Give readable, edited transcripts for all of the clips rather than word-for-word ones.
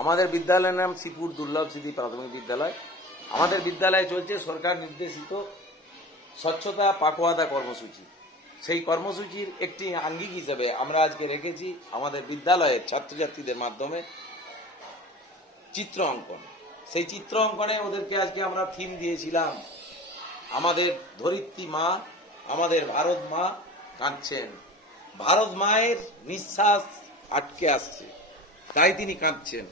আমাদের বিদ্যালয়ের নাম শ্রীপুর দুর্লভ স্মৃতি প্রাথমিক বিদ্যালয়। আমাদের বিদ্যালয়ে চলছে সরকার নির্দেশিত স্বচ্ছতা পাখোয়াদা কর্মসূচি। সেই কর্মসূচির একটি আঙ্গিক হিসেবে আমরা আজকে রেখেছি আমাদের বিদ্যালয়ের ছাত্রছাত্রীদের মাধ্যমে চিত্র অঙ্কন। সেই চিত্র অঙ্কনে ওদেরকে আজকে আমরা থিম দিয়েছিলাম, আমাদের ধরিত্রী মা, আমাদের ভারত মা কাঁদছেন। ভারত মায়ের নিঃশ্বাস আটকে আসছে, তাই তিনি কাঁদছেন।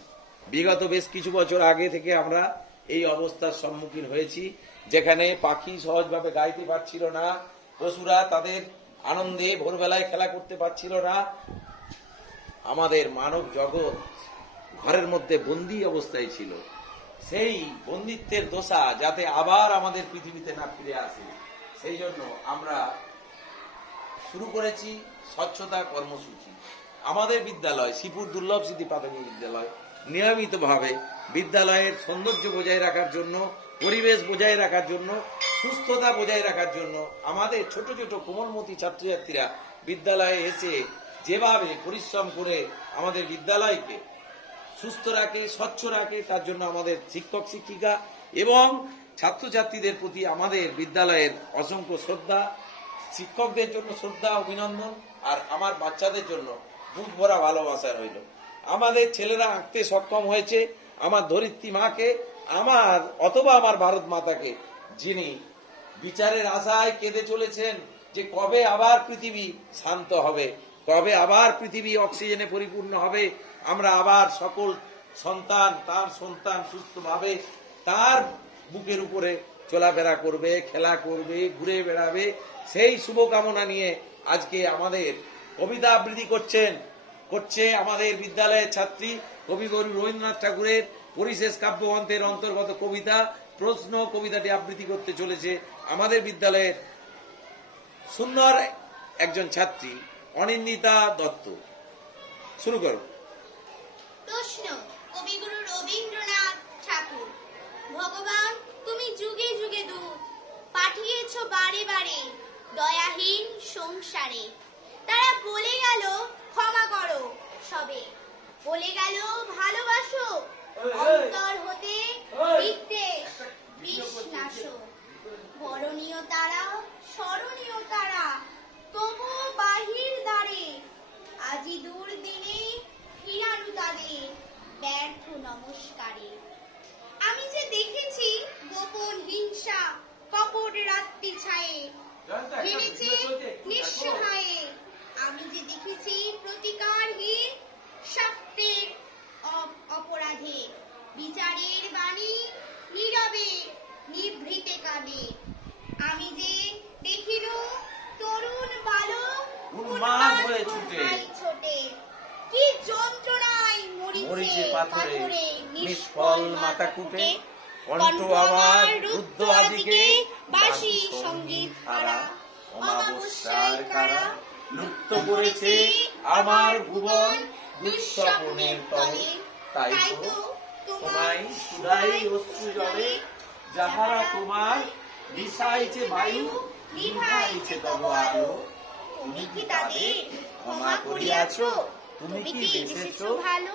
বিগত বেশ কিছু বছর আগে থেকে আমরা এই অবস্থার সম্মুখীন হয়েছি, যেখানে পাখি সহজভাবে গাইতে পারছিল না, পশুরা তাদের আনন্দে ভোরবেলায় খেলা করতে পারছিল না। আমাদের মানব জগৎ ঘরের মধ্যে বন্দী অবস্থায় ছিল। সেই বন্দিত্বের দশা যাতে আবার আমাদের পৃথিবীতে না ফিরে আসে, সেই জন্য আমরা শুরু করেছি স্বচ্ছতা কর্মসূচি। আমাদের বিদ্যালয় শ্রীপুর দুর্লভ স্মৃতি প্রাথমিক বিদ্যালয় নিয়মিতভাবে বিদ্যালয়ের সৌন্দর্য বজায় রাখার জন্য, পরিবেশ বজায় রাখার জন্য, সুস্থতা বজায় রাখার জন্য আমাদের ছোট ছোট কোমলমতি ছাত্রছাত্রীরা বিদ্যালয়ে এসে যেভাবে পরিশ্রম করে আমাদের বিদ্যালয়কে সুস্থ রাখে, স্বচ্ছ রাখে, তার জন্য আমাদের শিক্ষক শিক্ষিকা এবং ছাত্রছাত্রীদের প্রতি আমাদের বিদ্যালয়ের অসংখ্য শ্রদ্ধা, শিক্ষকদের জন্য শ্রদ্ধা অভিনন্দন, আর আমার বাচ্চাদের জন্য বুক ভরা ভালোবাসা রইল। আমাদের ছেলেরা আঁকতে সক্ষম হয়েছে আমার ধরিত্রী মাকে, আমার অথবা আমার ভারত মাতাকে, যিনি বিচারের আশায় কেঁদে চলেছেন যে কবে আবার পৃথিবী শান্ত হবে, কবে আবার পৃথিবী অক্সিজেনে পরিপূর্ণ হবে, আমরা আবার সকল সন্তান তার সন্তান সুস্থভাবে তার বুকের উপরে চলাফেরা করবে, খেলা করবে, ঘুরে বেড়াবে। সেই শুভকামনা নিয়ে আজকে আমাদের কবিতা আবৃত্তি করছে আমাদের বিদ্যালয়ের ছাত্রী কবিগুরু রবীন্দ্রনাথ ঠাকুরের পরিশেষ কাব্যগ্রন্থের অন্তর্গত কবিতা প্রশ্ন কবিতাটি আবৃত্তি করতে চলেছে আমাদের বিদ্যালয়ের সুন্দর একজন ছাত্রী অনিন্দিতা দত্ত। শুরু করো। প্রশ্ন, কবিগুরু রবীন্দ্রনাথ ঠাকুর। ভগবান তুমি যুগে যুগে দূত পাঠিয়েছ বারে বারে দয়াহীন সংসারে। তারা বলে গেল ক্ষমা করো সবে, বলে গেল ভালোবাসো, অন্তর হতে বিদ্বেষ বিষ নাশো। বরণীয় তারা স্মরণীয় তারা তবু বাহির দ্বারে, আজি দূর দিনে ফিরানু তাদের ব্যর্থ নমস্কারে। আমি যে দেখেছি গোপন হিংসা কপট রাত্রি ছায়ে, হেরেছে নিঃসহায়ে। আমি যে দেখেছি প্রতিকারহীন স্বার্থের অপরাধে, বিচারের বাণী নীরবে নিভৃতে কাঁদে। আমি যে দেখিল তরুণ বালক উন্মাদ হয়ে ছোটে, কি যন্ত্রণায় মরিছে পাথরে নিষ্ফল মাথা কুটে। কণ্ঠ আমার রুদ্ধ আজকে বাঁশি সঙ্গীত হারা, অমাবস্যার কারা লুপ্ত করেছে আমার ভুবন দুঃস্বপ্নের তলে। তাই তো তোমায় সুধাই অশ্রু জলে, যাহারা তোমার দিশাইছে বায়ু নিভাইছে তব আলো। তুমি কি তাদের ক্ষমা করিয়াছ? তুমি কি বেঁচেছ ভালো?